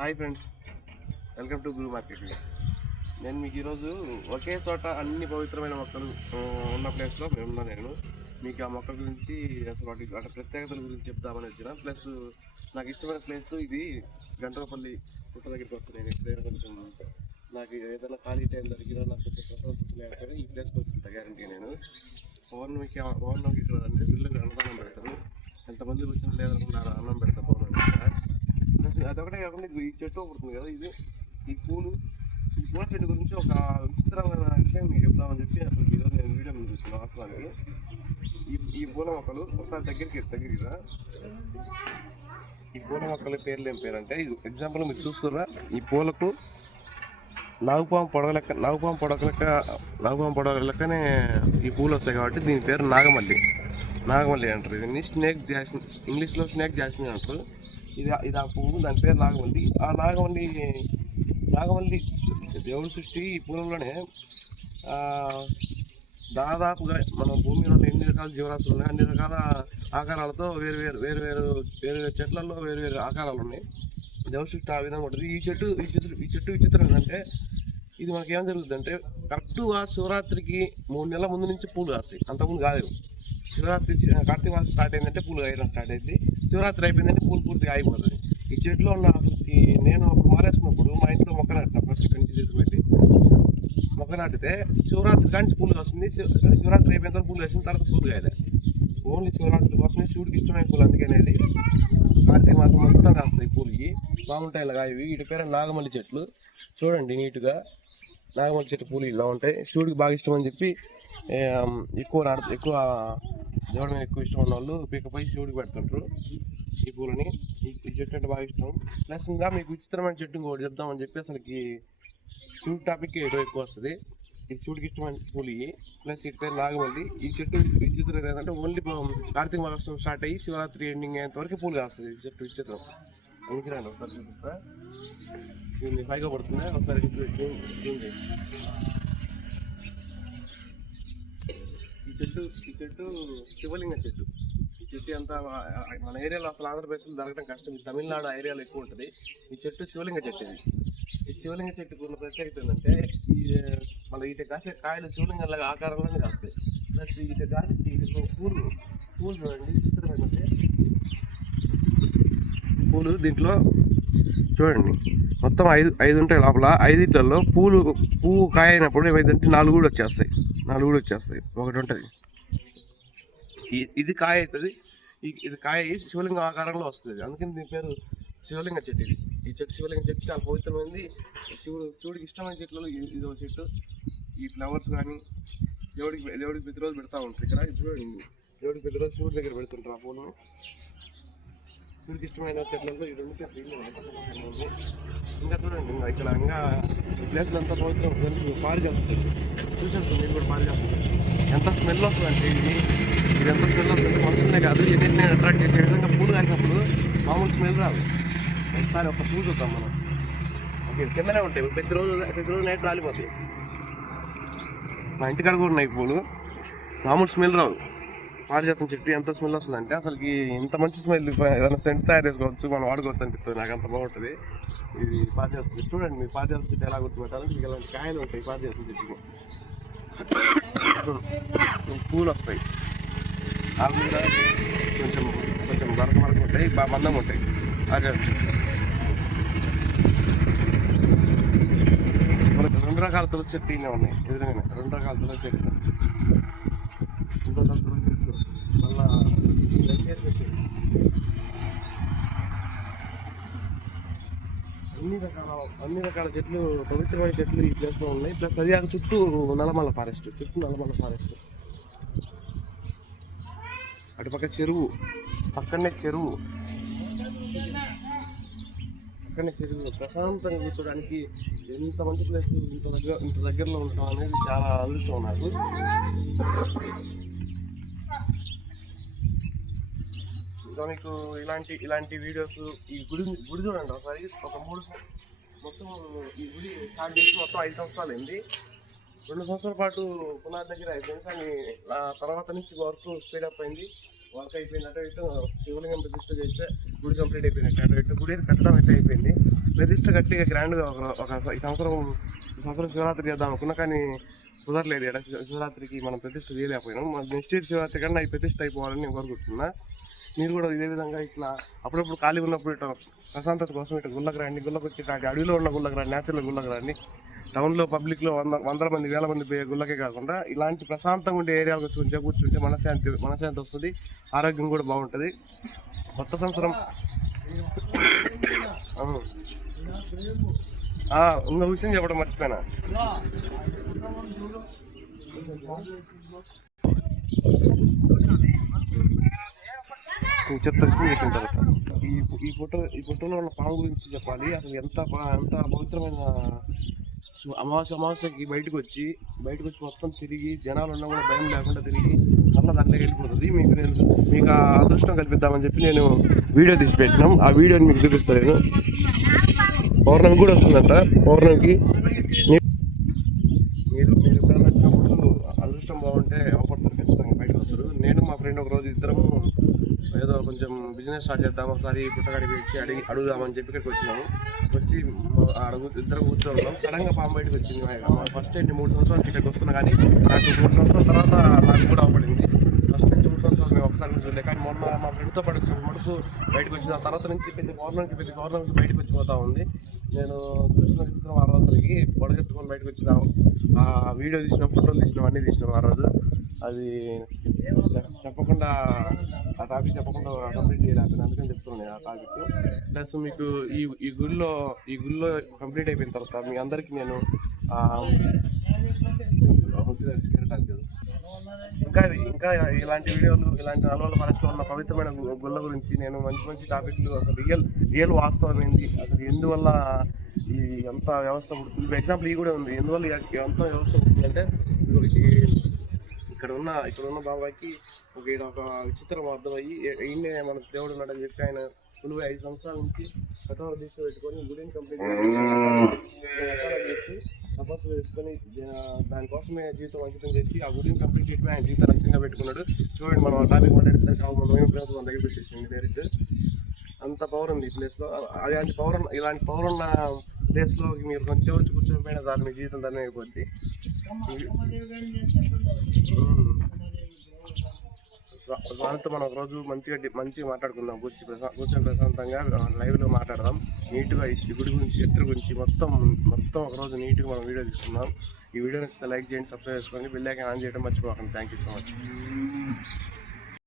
Hi friends welcome to Guru market నేను మీకు ఈరోజు ఒకే చోట అన్ని పవిత్రమైన మొక్కలు ఉన్న ప్లేస్లో ఉన్నా నేను. మీకు ఆ మొక్కల గురించి అసలు వాటి వాటి ప్రత్యేకతల గురించి చెప్దామని వచ్చిన. ప్లస్ నాకు ఇష్టమైన ప్లేస్ ఇది గంటలపల్లి పుట్ట దగ్గరికి వస్తున్నాను నేను కొంచెం. నాకు ఏదైనా ఖాళీ టైం దొరికినా నాకు కొంచెం ప్రశాంతత లేకపోతే ఈ ప్లేస్కి వస్తుంది గ్యారంటీ నేను. పౌర్ణమికి పౌర్ణమికి ఇక్కడ ఇల్లు అన్నదానం పెడతాను ఎంతమంది వచ్చిన లేదనుకున్నారు అన్నం పెడతా పౌర్ణమికి. అదొకటే కాకుండా ఇది ఈ చెట్టు ఒకటి కదా ఇది ఈ పూలు ఈ పూల చెట్టు గురించి ఒక విచిత్రమైన విషయం మీకు చెప్దామని చెప్పి అసలు ఈరోజు నేను వీడియో ముందు వచ్చిన వాస్తవానికి. ఈ ఈ పూల మొక్కలు ఒకసారి దగ్గరికి దగ్గరికి రా. ఈ పూల మొక్కల పేర్లు ఏం పేరు అంటే ఇది ఎగ్జాంపుల్ మీరు చూస్తుర్రా. ఈ పూలకు నాగుపాము పొడగలెక్క నాగుపాము పొడవ లెక్క నాగుపాము పొడగలెక్కనే ఈ పూలు వస్తాయి కాబట్టి దీని పేరు నాగమల్లి. నాగమల్లి అంటారు. దీన్ని స్నేక్ జాస్మిన్ ఇంగ్లీష్లో స్నేక్ జాస్మిన్ అంటారు. ఇది ఇది ఆ పువ్వు దాని పేరు నాగవల్లి. ఆ నాగవల్లి నాగవల్లి దేవుడి సృష్టి ఈ పూలలోనే దాదాపుగా మన భూమిలో ఎన్ని రకాల జీవరాశులు ఉన్నాయి అన్ని రకాల ఆకారాలతో వేరు వేరు వేరు వేరు వేరు వేరు చెట్లలో వేరు వేరు ఆకారాలు ఉన్నాయి. దేవుడి సృష్టి ఆ విధంగా ఉంటుంది. ఈ చెట్టు ఈ చెట్టు ఈ చెట్టు విచిత్రం ఏంటంటే ఇది మనకి ఏం జరుగుతుంది అంటే కరెక్ట్గా శివరాత్రికి మూడు నెలల ముందు నుంచి పూలు కాస్తాయి అంతకుముందు కాదు. శివరాత్రి కార్తీక మాసం స్టార్ట్ అయిందంటే పూలు కాయడం స్టార్ట్ అయింది. శివరాత్రి అయిపోయిందంటే పూలు పూర్తిగా అయిపోతుంది ఈ చెట్లో ఉన్న అసలు నేను అప్పుడు మారేసుకున్నప్పుడు మా ఇంట్లో మొక్క నాటిన ఫస్ట్ కంచి తీసుకువెళ్ళి. మొక్క నాటితే శివరాత్రి కంచి పూలు వస్తుంది శివరాత్రి అయిపోయిన తర్వాత పూలు వేసిన తర్వాత పూలు కాయలే. ఓన్లీ శివరాత్రి కోసమే శివుడికి ఇష్టమైన పూలు అందుకనేది కార్తీక మాసం మొత్తం కాస్తాయి పూలకి. మామిడికాయలు కాయవి. వీటి పేరు నాగమల్లి చెట్లు. చూడండి నీట్గా నాగమల్లి చెట్టు పూలు ఇలా ఉంటాయి. శివుడికి బాగా ఇష్టం అని చెప్పి ఎక్కువ నాడు ఎక్కువ దేవుడి మీద ఎక్కువ ఇష్టం ఉన్న వాళ్ళు పీకపోయి శివుడికి పెడుతుంటారు ఈ పూలని. ఈ చెట్టు అంటే బాగా ఇష్టం. ప్లస్ ఇంకా మీకు విచిత్రమైన చెట్టు ఇంకోటి చెప్దామని చెప్పి అసలుకి శివుడి టాపిక్ ఏదో ఎక్కువ వస్తుంది. ఇది శివుడికి ఇష్టమైన పూలు ఇవి ప్లస్ ఇటు పేరు నాగమల్లి. ఈ చెట్టు విచిత్రం ఏంటంటే ఓన్లీ కార్తీక మాసం స్టార్ట్ అయ్యి శివరాత్రి ఎండింగ్ అయ్యేంత వరకు పూలు కాస్తుంది ఈ చెట్టు విచిత్రం. ఎందుకు రాండి ఒకసారి చూపిస్తా. ఇది పైగా పడుతుంది ఒకసారి జూమ్ చెట్టు ఈ చెట్టు శివలింగ చెట్టు. ఈ చెట్టు అంతా మన ఏరియాలో అసలు ఆంధ్రప్రదేశ్లో దొరకడం కష్టం. తమిళనాడు ఏరియాలో ఎక్కువ ఉంటుంది. ఈ చెట్టు శివలింగ చెట్టు ఇది. ఈ శివలింగ చెట్టుకు ఉన్న ప్రత్యేకత ఏంటంటే ఈ మన ఇటు కాసే కాయలు శివలింగంలాగా ఆకారంలోనే కాస్తాయి. ప్లస్ ఇటు కాసే పూలు పూలు చూడండి విచిత్రం ఏంటంటే పూలు దీంట్లో చూడండి. మొత్తం ఐదు ఐదు ఉంటాయి లోపల. ఐదిట్లలో పూలు పువ్వు కాయ అయినప్పుడు ఏమైందంటే నాలుగు కూడా వచ్చేస్తాయి. నాలుగు కూడా వచ్చేస్తాయి. ఒకటి ఉంటుంది. ఇది కాయ అవుతుంది. ఇది కాయ శివలింగ ఆకారంలో వస్తుంది. అందుకని దీని పేరు శివలింగ చెట్టు ఇది. ఈ చెట్టు శివలింగ చెట్టు చాలా పవిత్రమైనది శివుడు శివుడికి ఇష్టమైన చెట్లలో ఇది- ఒక చెట్టు. ఈ ఫ్లవర్స్ కానీ దేవుడికి దేవుడికి ప్రతిరోజు పెడతా ఉంటారు ఇక్కడ. చూడండి. దేవుడికి ప్రతిరోజు శివుడి దగ్గర పెడుతుంటారు ఆ పూలను. శివుడికి ఇష్టమైన చెట్లలో ఈ రెండు చెట్లు ఇంకా చూడండి ఇంకా ఇక్కడ ఇంకా ఈ ప్లేస్ అంతా పారి ఎందుకు చూసేస్తాం చూసాను మీరు కూడా పారి చెట్టు. ఎంత స్మెల్ వస్తుందంటే ఇది. ఇది ఎంత స్మెల్ వస్తుంది మనుషులనే కాదు ఎన్నింటిని అట్రాక్ట్ చేసే విధంగా పూలు కాసినప్పుడు మామూలు స్మెల్ రాదు. ఒకసారి ఒక పూలు చూద్దాం మనం. ఓకే కిందనే ఉంటాయి. ప్రతిరోజు ప్రతిరోజు నైట్ రాలిపోతాయి. మా ఇంటికాడ కూడా ఉన్నాయి పూలు. మామూలు స్మెల్ రావు. పారిజాతం చెట్టు ఎంత స్మెల్ వస్తుందంటే అసలుకి ఇంత మంచి స్మెల్ ఏదైనా సెంట్ తయారు చేసుకోవచ్చు మనం వాడుకోవచ్చు అనిపిస్తుంది. నాకు అంత బాగుంటుంది. ఇది పారిజాతం చెట్టు చూడండి మీ పారిజాతం చెట్టు ఎలా గుర్తుపెట్టాలంటే మీకు ఇలాంటి కాయలు ఉంటాయి పారిజాతం చెట్టుకి పూలు వస్తాయి. ఆకు కూడా కొంచెం కొంచెం మరక మరక ఉంటాయి బాగా మందం ఉంటాయి. పారిజాతం చెట్టు మనకి రెండు రకాల తులసి చెట్టు ఉన్నాయి ఎదురుగానే రెండు రకాల తులసి చెట్టు ఇంకో రకాల తులసి చెట్టు మళ్ళా గన్నేరు చెట్టు అన్ని రకాల అన్ని రకాల చెట్లు పవిత్రమైన చెట్లు ఈ ప్లేస్లో ఉన్నాయి. ప్లస్ అది కాక చుట్టూ నల్లమల్ల ఫారెస్ట్ చుట్టూ నల్లమల్ల ఫారెస్ట్ అటుపక్క చెరువు పక్కనే చెరువు. పక్కనే చెరువు. ప్రశాంతంగా కూర్చోడానికి ఎంత మంచి ప్లేస్ ఇంత దగ్గర ఇంత దగ్గరలో ఉండటం అనేది చాలా అదృష్టం నాకు. ఇంకా మీకు ఇలాంటి ఇలాంటి వీడియోస్ ఈ గుడి గుడి చూడండి ఒకసారి. ఒక మూడు మొత్తం ఈ గుడి స్టార్ట్ చేసి మొత్తం ఐదు సంవత్సరాలు అయింది. రెండు సంవత్సరాల పాటు పునాది దగ్గర అయిపోయింది. కానీ ఆ తర్వాత నుంచి వర్క్ స్పీడప్ అయింది. వర్క్ అయిపోయింది. అటు ఇటు శివలింగం ప్రతిష్ట చేస్తే గుడి కంప్లీట్ అయిపోయింది. ఇటు గుడి కట్టడం అయితే అయిపోయింది. ప్రతిష్ట కట్టి గ్రాండ్గా ఒక ఈ సంవత్సరం ఈ సంవత్సరం శివరాత్రి చేద్దాం అనుకున్నా కానీ కుదరలేదు. ఎడ శివరాత్రికి మనం ప్రతిష్ట చేయలేకపోయినాం. నెక్స్ట్ ఇయర్ శివరాత్రి కన్నా ఈ ప్రతిష్ట అయిపోవాలని నేను కోరుకుంటున్నా. మీరు కూడా ఇదే విధంగా ఇట్లా అప్పుడప్పుడు ఖాళీ ఉన్నప్పుడు ఇట్లా ప్రశాంతత కోసం ఇట్లా గుళ్ళకి రండి గుళ్ళకి వచ్చి అడవిలో ఉన్న గుళ్ళకి రండి న్యాచురల్ గుళ్ళకి రండి. టౌన్లో పబ్లిక్లో వంద వందల మంది వేల మంది పోయే గుళ్ళకే కాకుండా ఇలాంటి ప్రశాంతంగా ఉండే ఏరియాలకు వచ్చి కొంచెం కూర్చుంటే మనశ్శాంతి మనశాంతి వస్తుంది ఆరోగ్యం కూడా బాగుంటుంది. కొత్త సంవత్సరం. ఇంకో విషయం చెప్పడం మర్చిపోయినా. Thank you. విషయం చెప్పిన తర్వాత. ఈ ఈ ఫోటో ఈ ఫోటోలో ఉన్న పాము గురించి చెప్పాలి. అసలు ఎంత ఎంత పవిత్రమైన అమావాస్య అమావాస్యకి బయటకు వచ్చి బయటకు వచ్చి మొత్తం తిరిగి జనాలు ఉన్నా కూడా భయం లేకుండా తిరిగి మళ్ళీ దాంట్లో వెళ్ళిపోతుంది. మీకు నేను మీకు ఆ అదృష్టం కల్పిద్దామని చెప్పి నేను వీడియో తీసి పెట్టినాం. ఆ వీడియోని మీకు చూపిస్తాను నేను పౌర్ణమి కూడా వస్తుందంట. పౌర్ణమికి మీ- మీరు మీరు ఎప్పుడైనా వచ్చినప్పుడు అదృష్టం బాగుంటే అవపడతారు ఖచ్చితంగా బయటకు వస్తారు నేను మా ఫ్రెండ్ ఒక రోజు ఇద్దరము ఏదో కొంచెం బిజినెస్ స్టార్ట్ చేద్దాం ఒకసారి పుట్టగాడికి వచ్చి అడిగి అడుగుదామని చెప్పి ఇక్కడికి వచ్చినాము. వచ్చి అడుగు ఇద్దరు కూర్చున్నాం. సడన్గా సడన్గా పాము బయటకు వచ్చింది ఫస్ట్ ఏంటి మూడు సంవత్సరాల నుంచి ఇక్కడికి వస్తున్నా కానీ నాకు మూడు సంవత్సరాల తర్వాత నాకు కూడా అవపడింది. ఫస్ట్ నుంచి మూడు సంవత్సరాలు మేము ఒకసారి కూడా చూడలే కానీ మొన్న మా ఫ్రెండ్తో పాటు వచ్చిన మటుకు బయటకు వచ్చిన తర్వాత నుంచి ప్రతి పౌర్ణమికి ప్రతి నుంచి బయటకు వచ్చి పోతా ఉంది. నేను చూసిన చిత్రం ఆ రోజులకి పొడగెత్తుకొని బయటకు వచ్చిన ఆ వీడియో తీసిన ఫోటోలు తీసినాం అన్నీ తీసినాం ఆ రోజు. అది చెప్పకుండా ఆ టాపిక్ చెప్పకుండా కంప్లీట్ చేయలేదు అందుకని చెప్తున్నాను ఆ టాపిక్. ప్లస్ మీకు ఈ ఈ గుడిలో ఈ గుడిలో కంప్లీట్ అయిపోయిన తర్వాత మీ అందరికీ నేను ఇంకా ఇంకా ఇలాంటి వీడియోలు ఇలాంటి అలవాళ్ళ మనసులో ఉన్న పవిత్రమైన గుళ్ళ గురించి నేను మంచి మంచి టాపిక్లు అసలు రియల్ రియల్ వాస్తవం ఏంటి అసలు ఎందువల్ల ఈ ఎంత వ్యవస్థ పుడుతుంది? ఎగ్జాంపుల్ ఈ కూడా ఉంది. ఎందువల్ల ఎంత వ్యవస్థ పుడుతుంది అంటే ఇక్కడ ఉన్న ఇక్కడ ఉన్న బాబాయ్కి ఒక ఈడ ఒక విచిత్రం అర్థమయ్యి ఈయనే మన దేవుడు ఉన్నాడని చెప్పి ఆయన కొలువై ఐదు సంవత్సరాల నుంచి కథ దీక్ష పెట్టుకొని గుడిని కంప్లీట్ చెప్పి తపస్సు వేసుకొని దానికోసమే జీవితం అంకితం చేసి ఆ గుడిని కంప్లీట్ చేయడమే ఆయన జీవిత లక్ష్యంగా పెట్టుకున్నాడు. చూడండి మనం టాపిక్ మాట్లాడేసరికి ఆ మనం ఏం మన దగ్గర పెట్టేసింది? డైరెక్ట్ అంత పవర్ ఉంది ఈ ప్లేస్లో అలాంటి పవర్ ఉన్న- ఇలాంటి పవర్ ఉన్న ప్లేస్లో మీరు కొంచెం వచ్చి కూర్చొని పోయినా చాలు మీ జీవితం దాన్ని అయిపోద్ది. వాళ్ళతో మనం ఒక రోజు మంచిగా మంచిగా మాట్లాడుకుందాం. కూర్చి ప్రశా- కూర్చొని ప్రశాంతంగా లైవ్లో మాట్లాడదాం. నీట్గా ఈ గుడి గురించి చరిత్ర గురించి మొత్తం మొత్తం ఒక రోజు నీట్గా మనం వీడియో తీసుకుందాం ఈ వీడియో నచ్చితే లైక్ చేయండి సబ్స్క్రైబ్ చేసుకోండి. బిల్లాకి ఆన్ చేయడం మర్చిపోకండి. Thank you so much